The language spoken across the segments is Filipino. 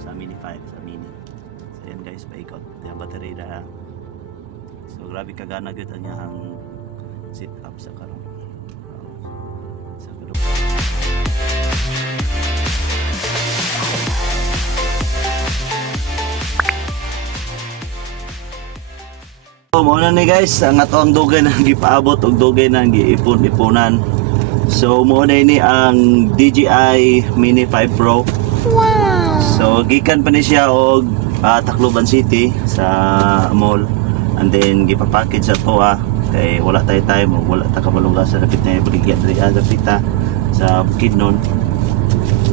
sa Mini 5 sa Mini. So yan guys, paikot yung battery na. So grabe kagana gyud ang iyang sit up sa karon. Sa karon. So muna ni guys, ang ato ang dugay na gipaabot og dugay na giipon-iponan. So muna ini ang DJI Mini 5 Pro. Wow. So gikan pa ni siya og Tacloban City sa mall. And then gipapackage sa to kay wala tay time o wala ta kamalungga sa lapit na ibaligya diri sa pita sa Bukidnon.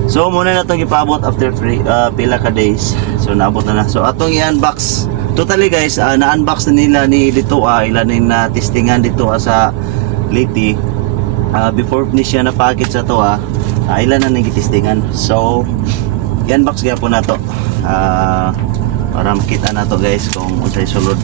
So muna na itong ipaabot after pila ka days. So naabot na. So atong i-unbox. Totally guys, na-unbox na nila ni dito ilan na testingan dito sa Leyte. Before ni siya na package sa to ilan na nagitestingan. So i-unbox kaya po na to. Para makita na to guys kung unsay sulod.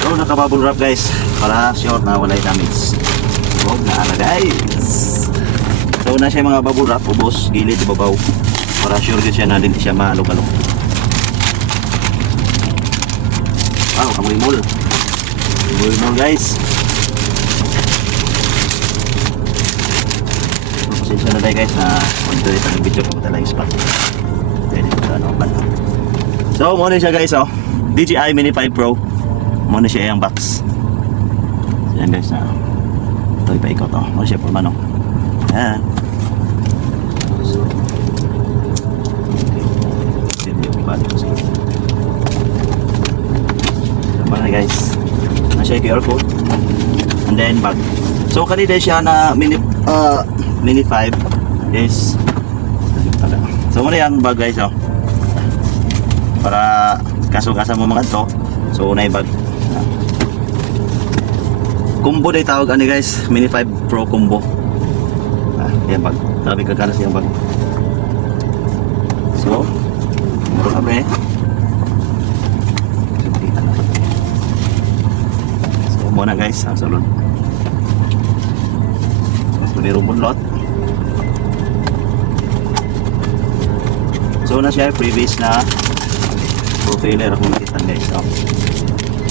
So nakabubble wrap guys para sure na walay damage. Huwag na ala guys. So na siya mga bubble wrap ubos gilid ibabaw para sure gud siya na din siya maalog-alog. Wow, amoy mall. Amoy mall guys. Pasensya na tayo guys na monitor itong video kung talagang spot. Pwede ko ano ba. So muna siya guys DJI Mini 5 Pro. Muna siya yung box. So yan guys ito ipaikot muna siya for mano. Yan. So okay. Yung balik ko siya. So muna guys na siya yung QR code and then bag. So kanina siya na Mini 5 is so muna yan bag guys para kaso-kasa mo mga to. So unay bag combo day tawag ani guys, Mini 5 Pro combo. Yan bag. Grabe kaganas yung bag. So, meron kami. So, muna guys, ang salon. So, mayroong bunlot. So, na siya previous na profiler kung nakita guys.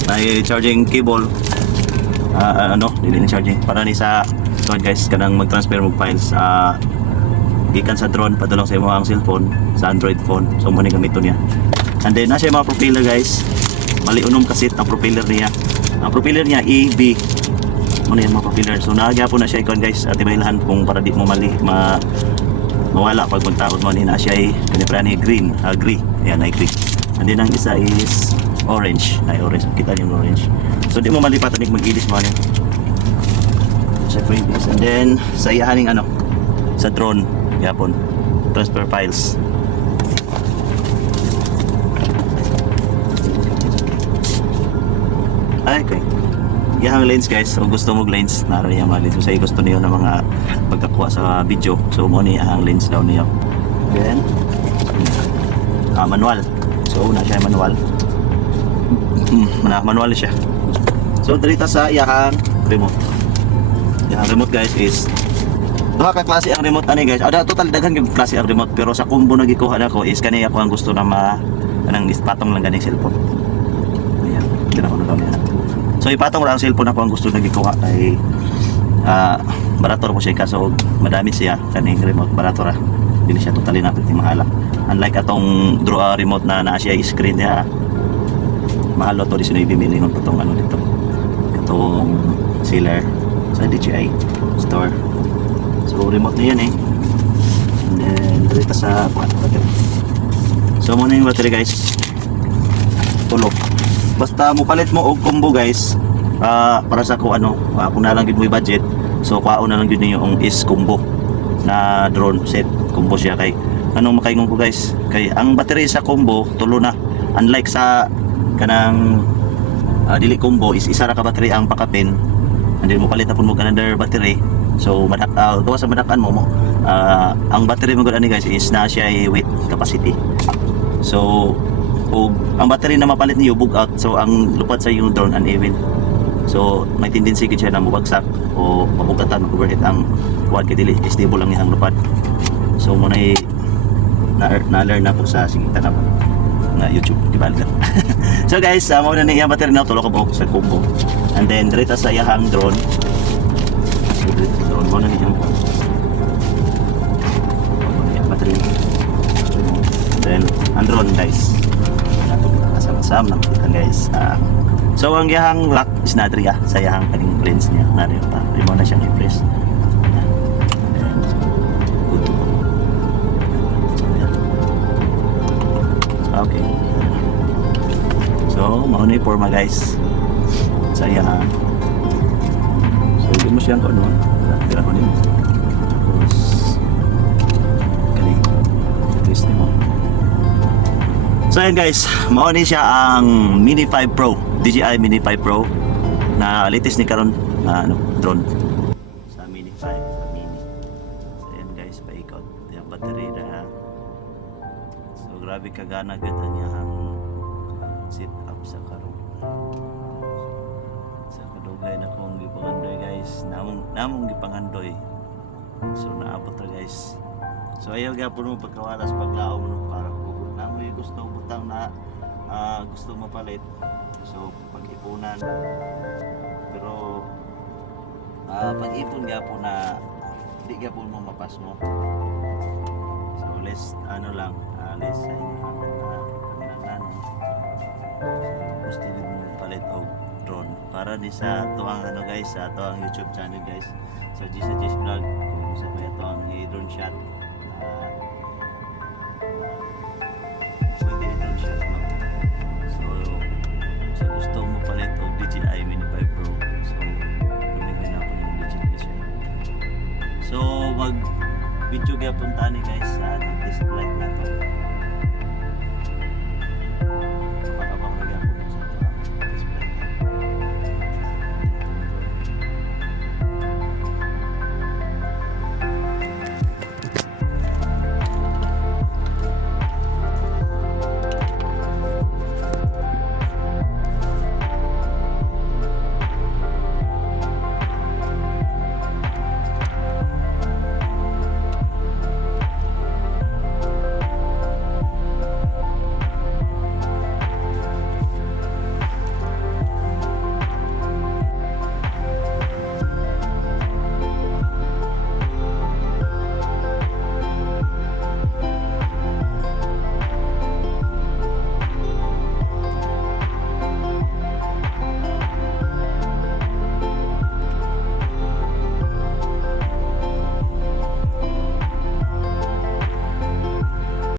May charging cable. Dili na charging para ni sa guys kanang mag-transfer mo files gikan sa drone padulong sa imong cellphone sa Android phone. So mo ni gamiton niya. And then na siya mga propeller guys. Mali unom kasit ang propeller niya. Ang propeller niya EB. Mo ni mga propeller. So nagyapon na siya ikon guys at ibaylahan kung para di mo mawala pag magtaod mo ni na siya kanipra ni green, gray. Ayan ay green. And then ang isa is orange. Ay orange. Kita niyo yung orange. So di mo malipatan mag-ilis mo niya. Sa previous. And then sa iyahaning sa drone yapon transfer files. Ay okay. Iyahang lens guys. So gusto mo lens naroon yung mga lens. So sa gusto niyo na mga pagkakuha sa video. So mo ni iyahang lens daw niyo. Then manual. So una siya manual. Manual siya. So dito sa iyahang remote. Yung remote guys is duha ka klase ang remote ani guys. Total daghan yung klase ang remote pero sa combo na gikuha nako is kani ako ang gusto na anang ispatong lang ganing cellphone. Ayan, gina ko na kami. So ipatong ra ang cellphone ako ang gusto na gikuha ay barato ra ko siya kaso madami siya kaning remote barato ra. Dili siya totally napit ni mahala. Unlike atong remote na naa siya screen niya. Mahal to di sino ibibili ng patong dito. Katong seller sa DJI store. So remote na yan and then dito sa battery. So muna yung battery guys tulog. Basta mo palit mo og combo guys para sa kung kung na lang gid mo budget. So kuhaon na lang gid niyo yung is combo na drone set combo siya kay anong makaingon ko guys kay ang battery sa combo tulo na unlike sa kanang dili combo is isa ra ka battery ang pakapin and then mo palit na pud mo another battery So gawa sa madakan mo ang battery mo gud ani guys is na siya weight capacity. So ug ang battery na mapalit niyo bug out, so ang lupad sa yung drone uneven. So may tendency gid siya na mabagsak o mabugatan, mag-overheat ang kuwan kay dili stable lang iyang lupad. So mo na-learn na po sa sige tanap nga YouTube di ba? So guys, mo na niya battery na tulo ka buok sa combo. And then direta sa iyang drone. So direta sa drone mo na niya battery. Then ang drone guys. Asam-asam lang kita guys. So ang iyang lock is nadriya sa iyang kaning lens niya. Nariyo pa. Mo na siyang i-press. Good to go. Okay. So, mauna yung forma guys. Sa iyang. So, hindi mo siyang ano. Tira ko din. Tapos, galing. Twist mo. So ayan guys, mauni siya ang Mini 5 Pro, DJI Mini 5 Pro na latest ni karon na drone sa Mini 5 Mini. So ayan guys, paikot yung battery na. So grabe kagana gud ang iyang sit up sa karon. Sa kadugay na kong gipangandoy guys, namong gipangandoy. So naabot ra guys. So ayaw gyapon mo pagkawalas paglaom no para namoy gusto butang na gusto mapalit. So pag-ipunan, pero pag-ipon gyapon na di gyapon mo mapas mo. So less ano lang, less sa inyo gusto din mo palit og drone para di sa tuang ano guys, sa tuang YouTube channel guys. So G's Vlog kung sa may tuang drone shot. Pwede drone shot no. So gusto mo palit og DJI Mini 5 Pro. So gamitin na po yung DJI siya. So mag video gyapon tani guys sa test flight na to.